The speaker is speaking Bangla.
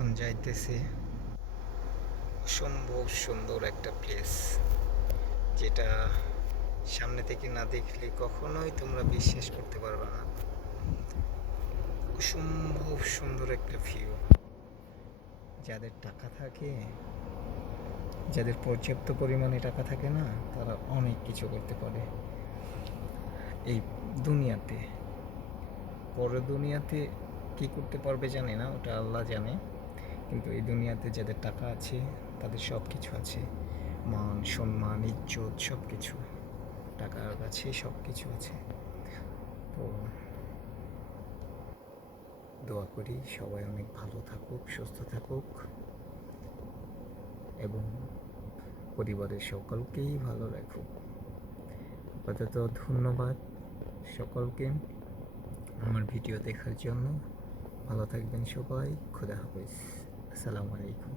এখন যাইতেছি। অসম্ভব সুন্দর একটা প্লেস যেটা সামনে থেকে না দেখলে কখনোই তোমরা বিশ্বাস করতে পারবে না। অসম্ভব সুন্দর একটা ভিউ যাদের টাকা থাকে, যাদের পর্যাপ্ত পরিমাণে টাকা থাকে না, তারা অনেক কিছু করতে পারে। এই দুনিয়াতে, পরের দুনিয়াতে কি করতে পারবে জানি না, ওটা আল্লাহ জানে। কিন্তু এই দুনিয়াতে যাদের টাকা আছে, তাদের সব কিছু আছে। মান, সম্মান, ইজ্জত সব কিছু টাকার কাছে সব কিছু আছে। তো দোয়া করি সবাই অনেক ভালো থাকুক, সুস্থ থাকুক এবং পরিবারের সকলকেই ভালো রাখুক। আপাতত ধন্যবাদ সকলকে আমার ভিডিও দেখার জন্য। ভালো থাকবেন সবাই। খুদা হাফিজ। আসসালামু আলাইকুম